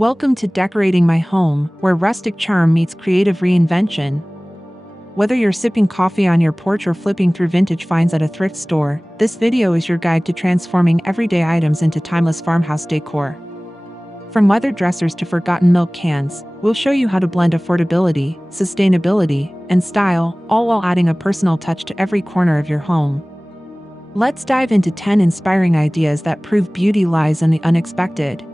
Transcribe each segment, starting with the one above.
Welcome to Decorating My Home, where rustic charm meets creative reinvention. Whether you're sipping coffee on your porch or flipping through vintage finds at a thrift store, this video is your guide to transforming everyday items into timeless farmhouse decor. From weathered dressers to forgotten milk cans, we'll show you how to blend affordability, sustainability, and style, all while adding a personal touch to every corner of your home. Let's dive into 10 inspiring ideas that prove beauty lies in the unexpected.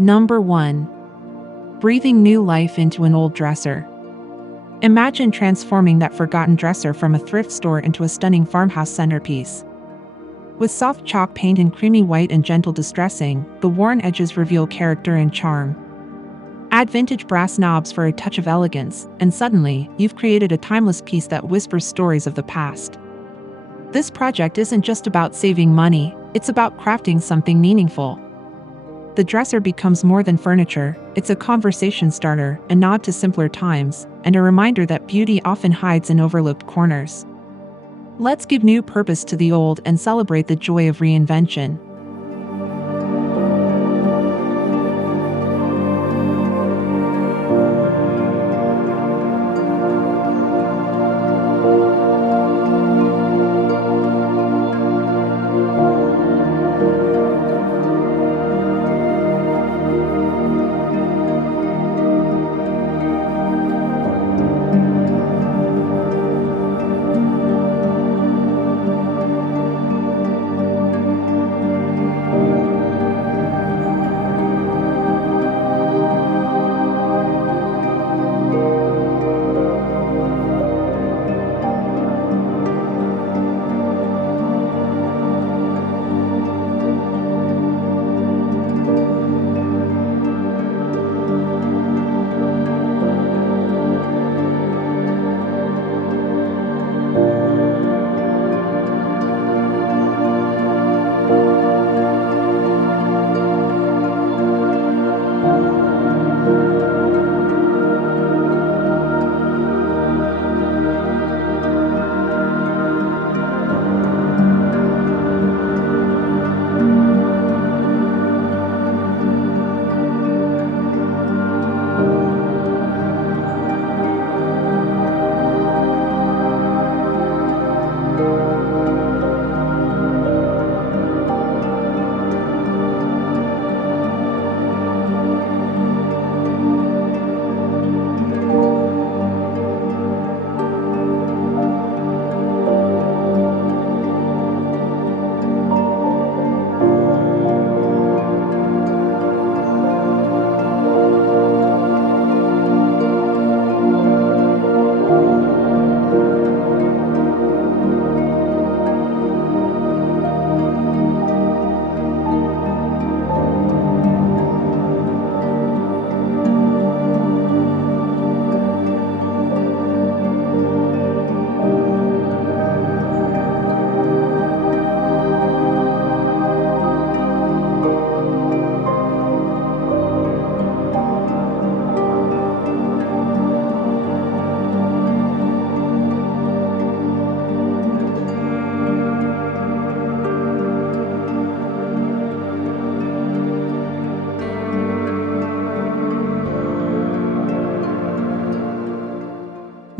Number 1. Breathing new life into an old dresser. Imagine transforming that forgotten dresser from a thrift store into a stunning farmhouse centerpiece. With soft chalk paint in creamy white and gentle distressing, the worn edges reveal character and charm. Add vintage brass knobs for a touch of elegance, and suddenly, you've created a timeless piece that whispers stories of the past. This project isn't just about saving money, it's about crafting something meaningful. The dresser becomes more than furniture, it's a conversation starter, a nod to simpler times, and a reminder that beauty often hides in overlooked corners. Let's give new purpose to the old and celebrate the joy of reinvention.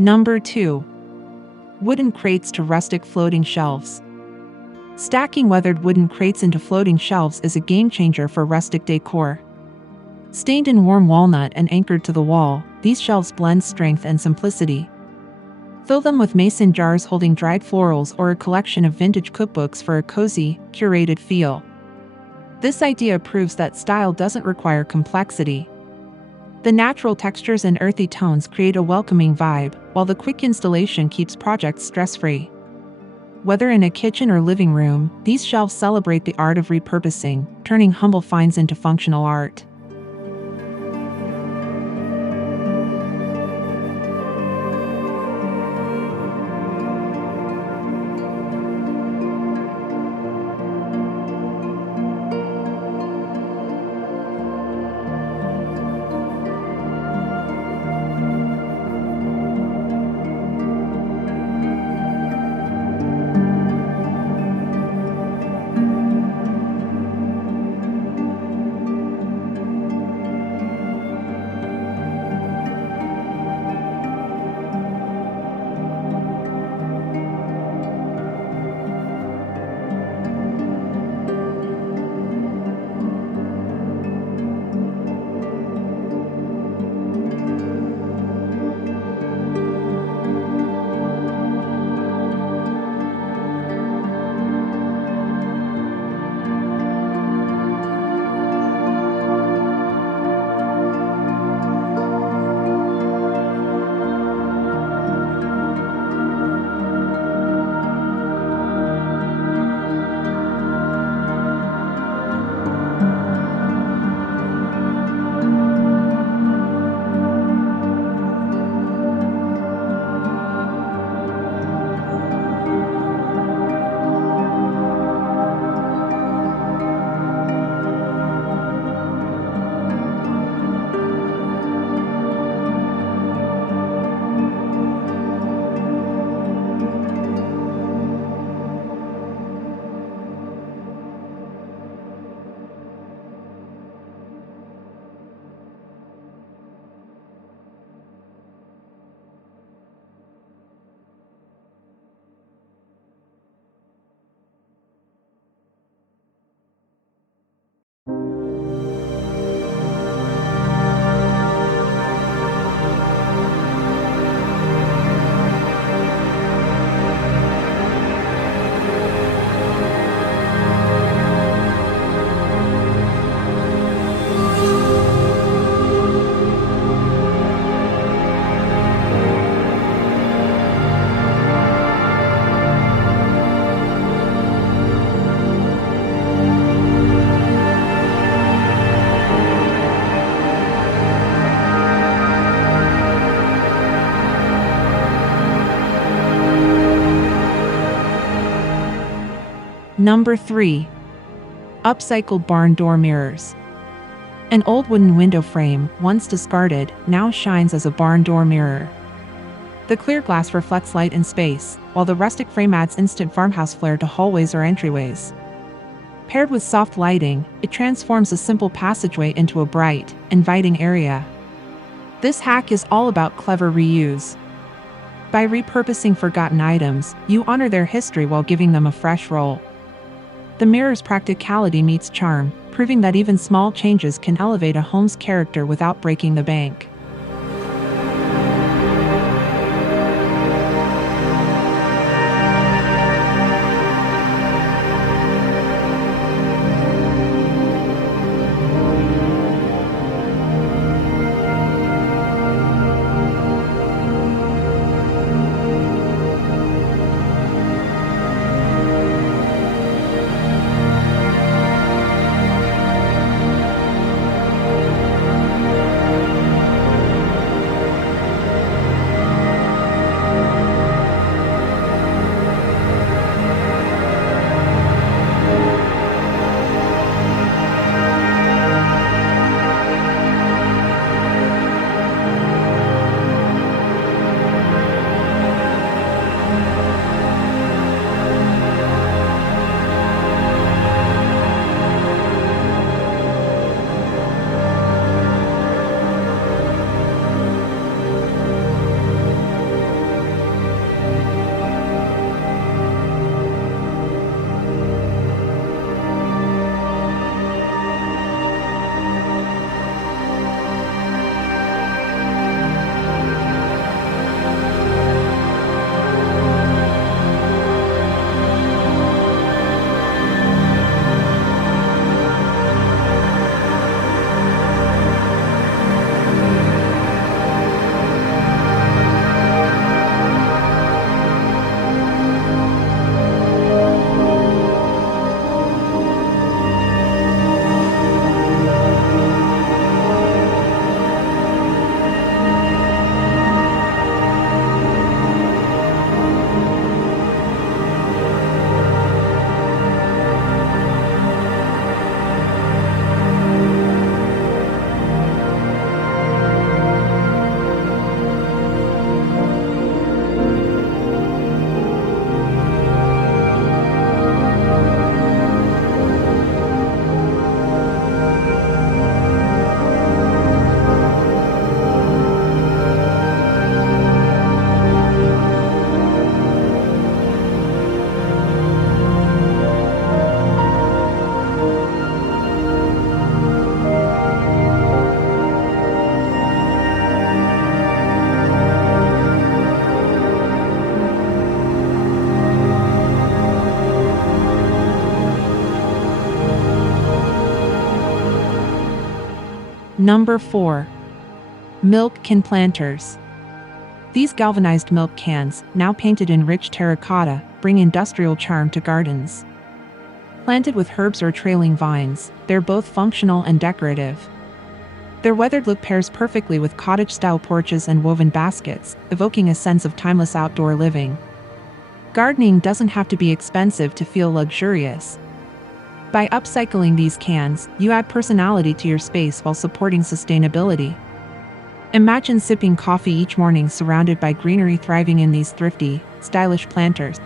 Number 2. Wooden crates to rustic floating shelves. Stacking weathered wooden crates into floating shelves is a game changer for rustic decor. Stained in warm walnut and anchored to the wall, these shelves blend strength and simplicity. Fill them with mason jars holding dried florals or a collection of vintage cookbooks for a cozy, curated feel. This idea proves that style doesn't require complexity. The natural textures and earthy tones create a welcoming vibe, while the quick installation keeps projects stress-free. Whether in a kitchen or living room, these shelves celebrate the art of repurposing, turning humble finds into functional art. Number 3. Upcycled Barn Door Mirrors. An old wooden window frame, once discarded, now shines as a barn door mirror. The clear glass reflects light and space, while the rustic frame adds instant farmhouse flair to hallways or entryways. Paired with soft lighting, it transforms a simple passageway into a bright, inviting area. This hack is all about clever reuse. By repurposing forgotten items, you honor their history while giving them a fresh role. The mirror's practicality meets charm, proving that even small changes can elevate a home's character without breaking the bank. Number 4. Milk can planters. These galvanized milk cans, now painted in rich terracotta, bring industrial charm to gardens. Planted with herbs or trailing vines, they're both functional and decorative. Their weathered look pairs perfectly with cottage-style porches and woven baskets, evoking a sense of timeless outdoor living. Gardening doesn't have to be expensive to feel luxurious. By upcycling these cans, you add personality to your space while supporting sustainability. Imagine sipping coffee each morning surrounded by greenery, thriving in these thrifty, stylish planters.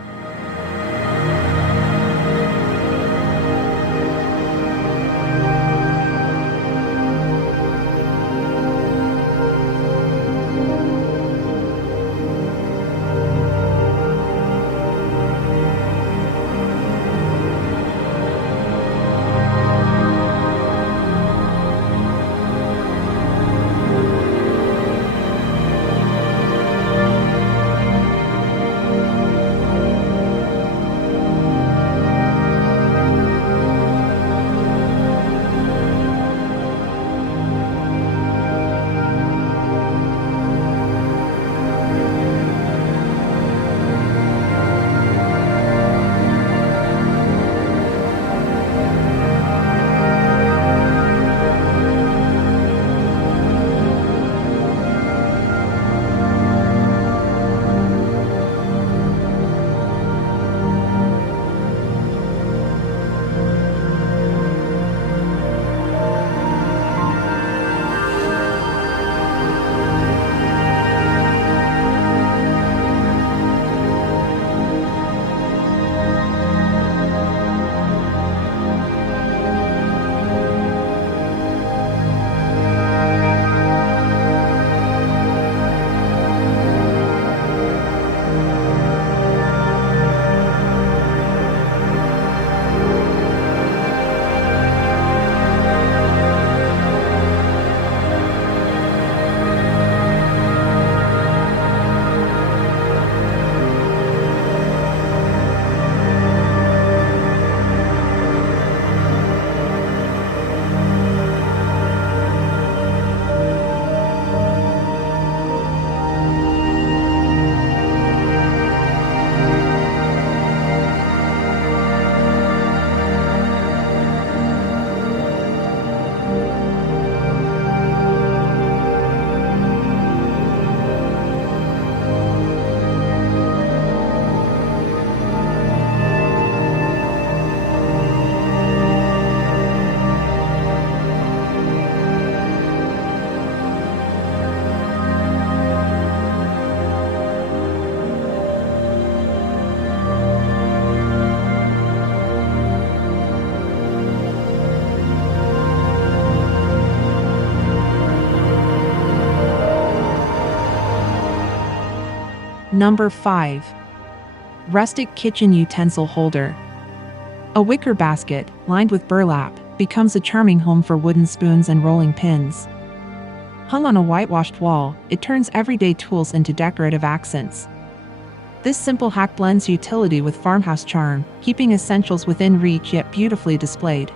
Number 5. Rustic Kitchen Utensil Holder. A wicker basket, lined with burlap, becomes a charming home for wooden spoons and rolling pins. Hung on a whitewashed wall, it turns everyday tools into decorative accents. This simple hack blends utility with farmhouse charm, keeping essentials within reach yet beautifully displayed.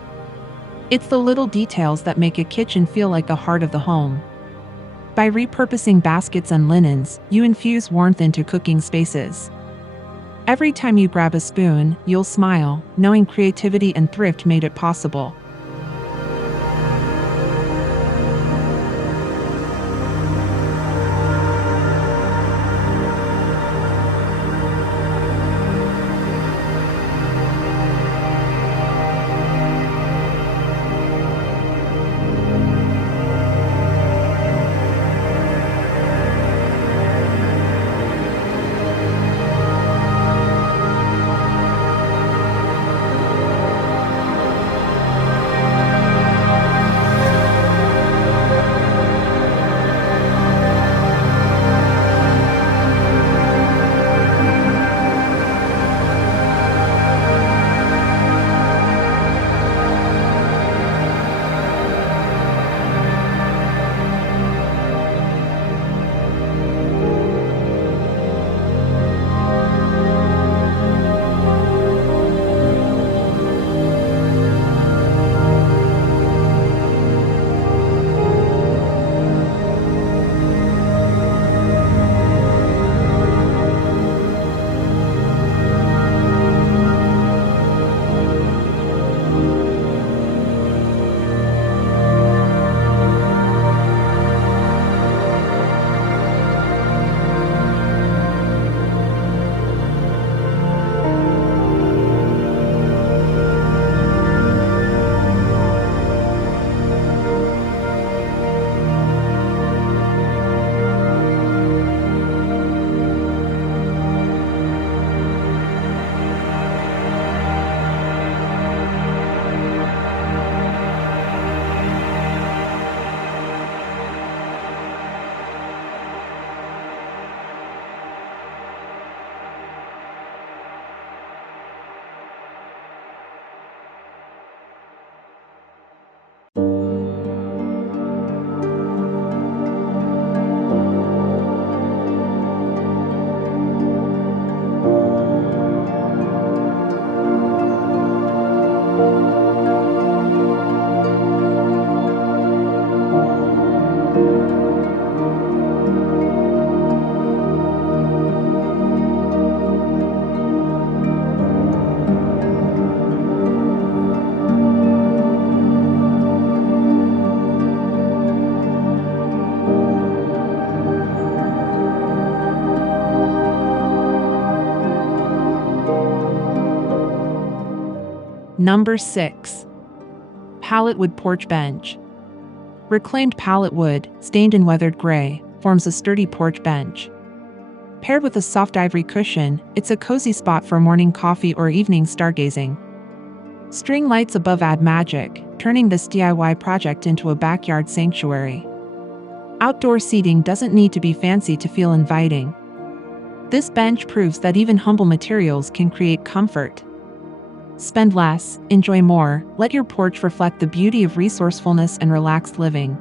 It's the little details that make a kitchen feel like the heart of the home. By repurposing baskets and linens, you infuse warmth into cooking spaces. Every time you grab a spoon, you'll smile, knowing creativity and thrift made it possible. Number 6. Pallet Wood Porch Bench. Reclaimed pallet wood, stained in weathered gray, forms a sturdy porch bench. Paired with a soft ivory cushion, it's a cozy spot for morning coffee or evening stargazing. String lights above add magic, turning this DIY project into a backyard sanctuary. Outdoor seating doesn't need to be fancy to feel inviting. This bench proves that even humble materials can create comfort. Spend less, enjoy more, let your porch reflect the beauty of resourcefulness and relaxed living.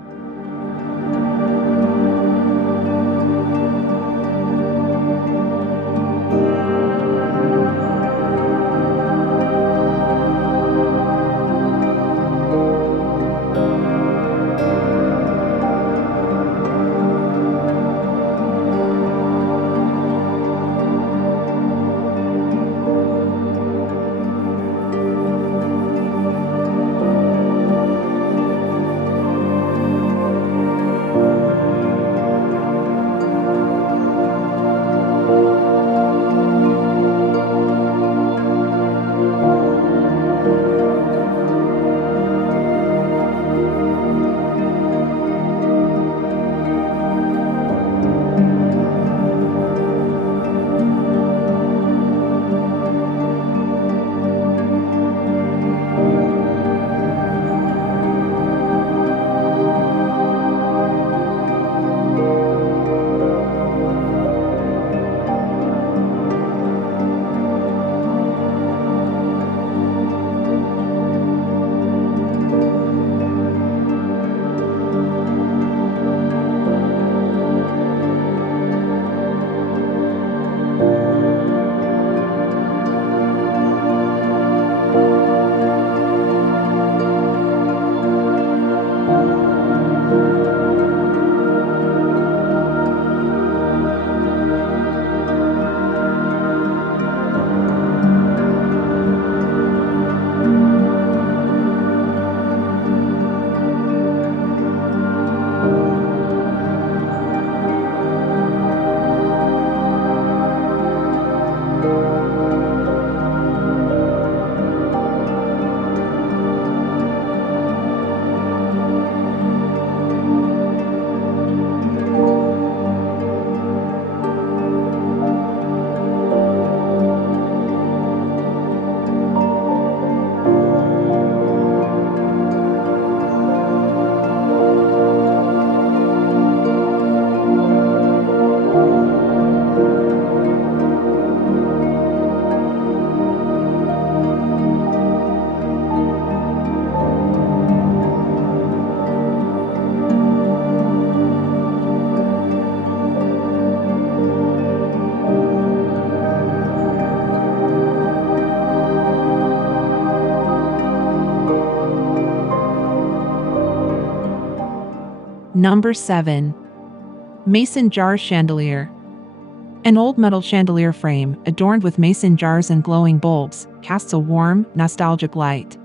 Number 7. Mason Jar Chandelier. An old metal chandelier frame, adorned with mason jars and glowing bulbs, casts a warm, nostalgic light.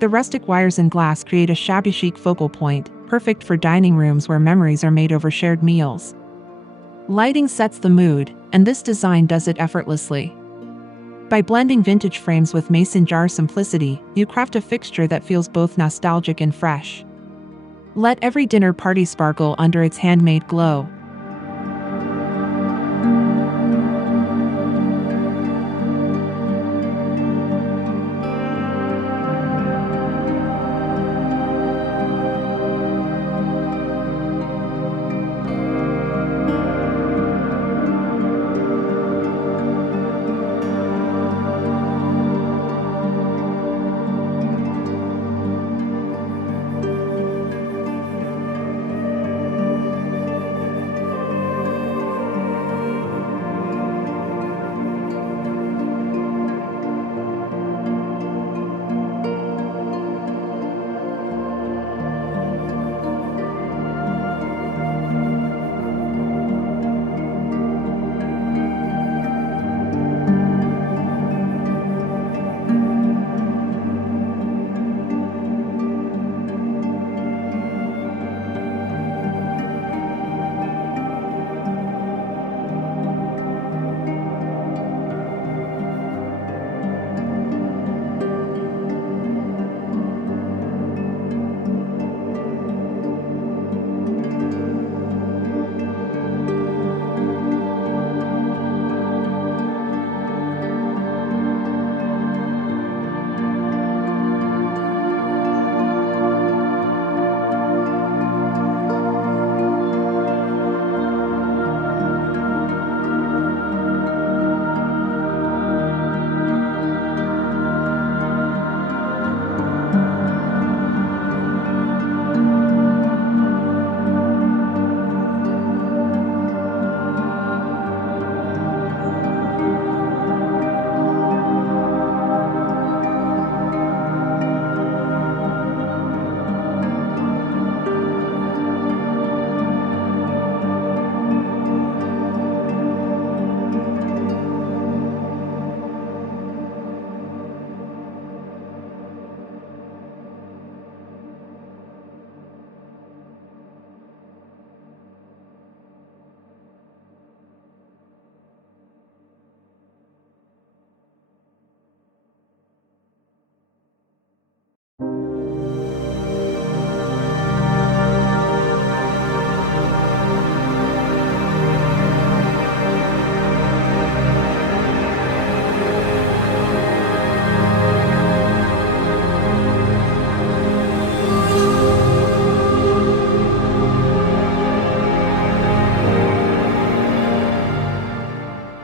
The rustic wires and glass create a shabby-chic focal point, perfect for dining rooms where memories are made over shared meals. Lighting sets the mood, and this design does it effortlessly. By blending vintage frames with mason jar simplicity, you craft a fixture that feels both nostalgic and fresh. Let every dinner party sparkle under its handmade glow.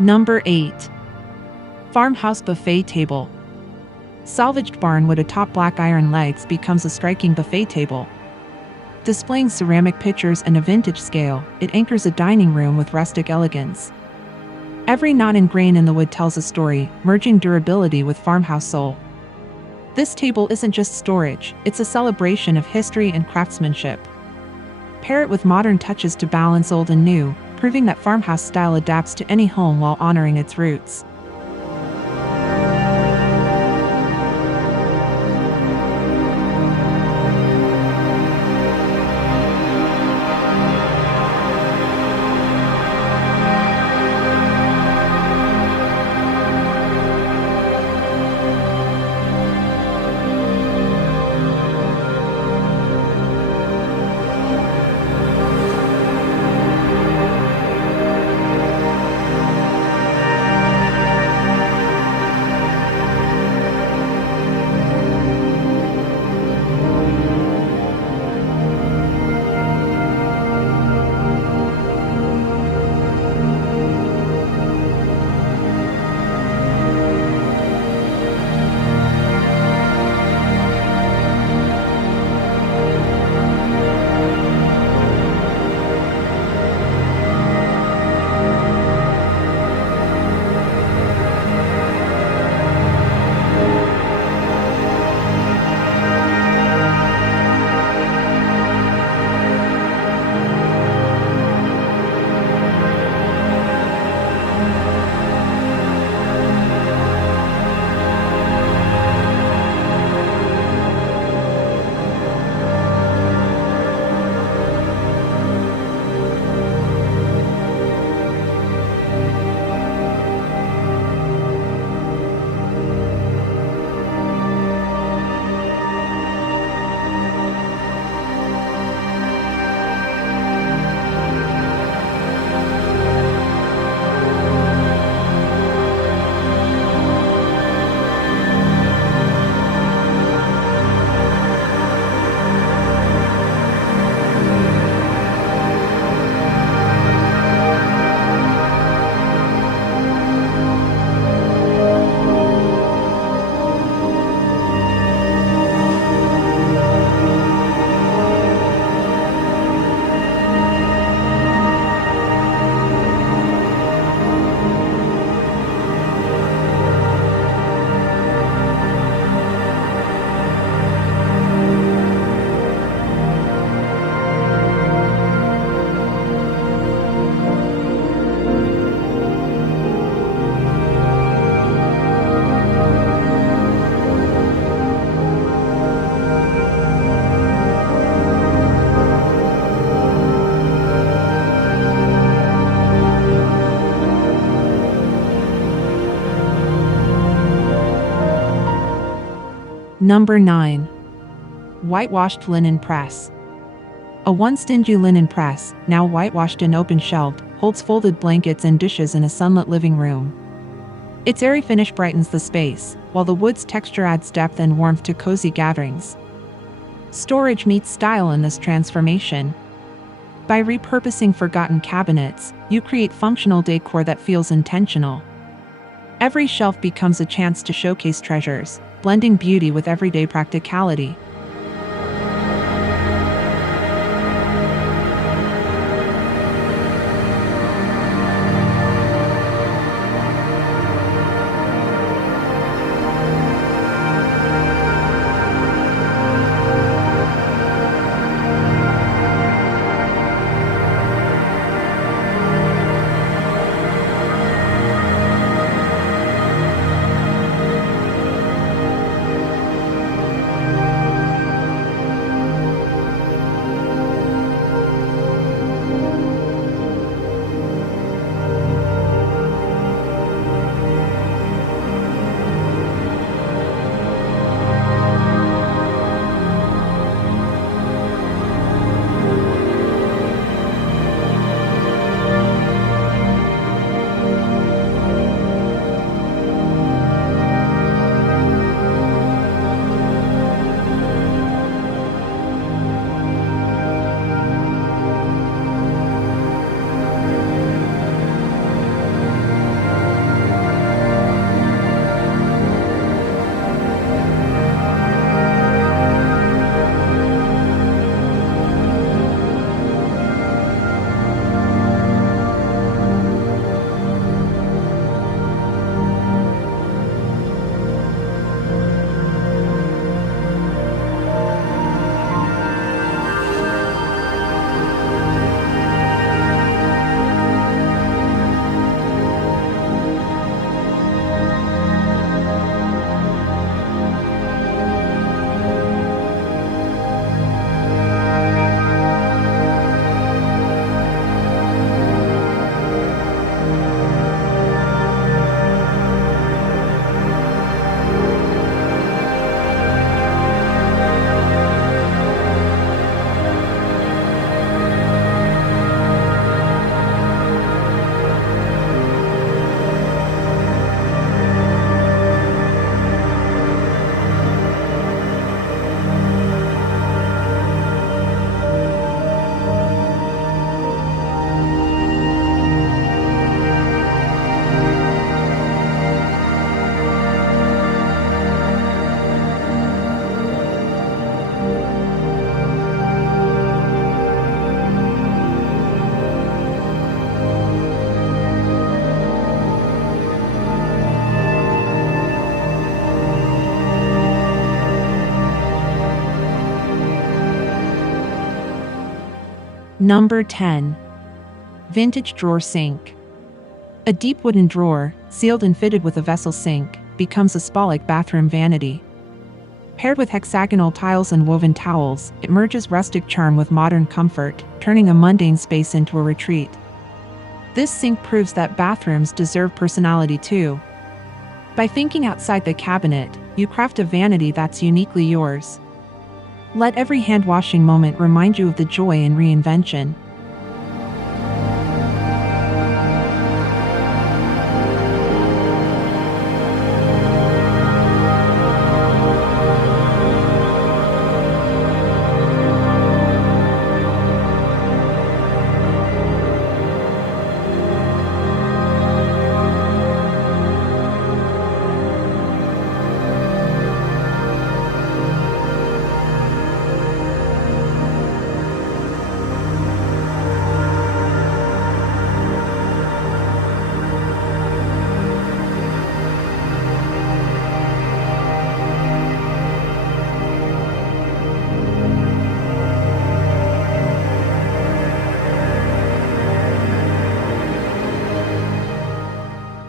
Number 8. Farmhouse Buffet Table. Salvaged barn wood atop black iron legs becomes a striking buffet table. Displaying ceramic pitchers and a vintage scale, it anchors a dining room with rustic elegance. Every knot and grain in the wood tells a story, merging durability with farmhouse soul. This table isn't just storage, it's a celebration of history and craftsmanship. Pair it with modern touches to balance old and new, proving that farmhouse style adapts to any home while honoring its roots. Number 9. Whitewashed Linen Press. A once dingy linen press, now whitewashed and open-shelved, holds folded blankets and dishes in a sunlit living room. Its airy finish brightens the space, while the wood's texture adds depth and warmth to cozy gatherings. Storage meets style in this transformation. By repurposing forgotten cabinets, you create functional decor that feels intentional. Every shelf becomes a chance to showcase treasures, blending beauty with everyday practicality. Number 10. Vintage Drawer Sink. A deep wooden drawer, sealed and fitted with a vessel sink, becomes a spa-like bathroom vanity. Paired with hexagonal tiles and woven towels, it merges rustic charm with modern comfort, turning a mundane space into a retreat. This sink proves that bathrooms deserve personality too. By thinking outside the cabinet, you craft a vanity that's uniquely yours. Let every hand-washing moment remind you of the joy in reinvention.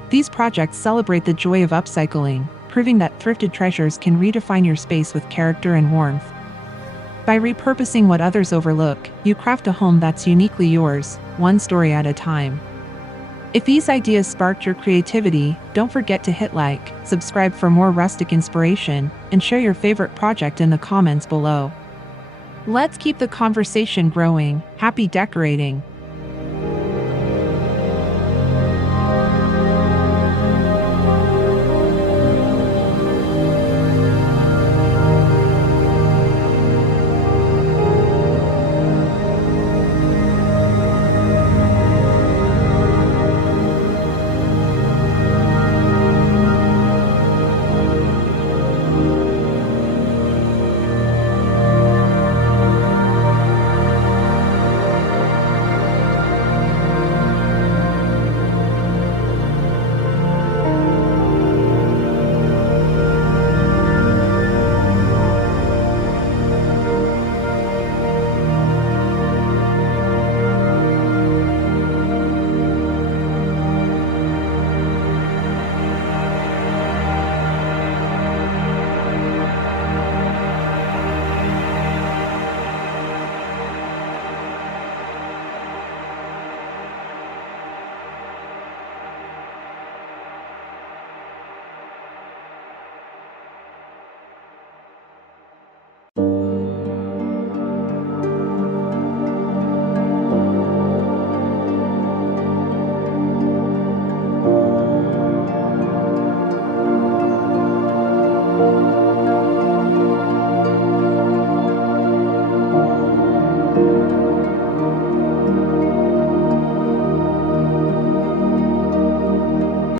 These projects celebrate the joy of upcycling, proving that thrifted treasures can redefine your space with character and warmth. By repurposing what others overlook, you craft a home that's uniquely yours, one story at a time. If these ideas sparked your creativity, don't forget to hit like, subscribe for more rustic inspiration, and share your favorite project in the comments below. Let's keep the conversation growing. Happy decorating!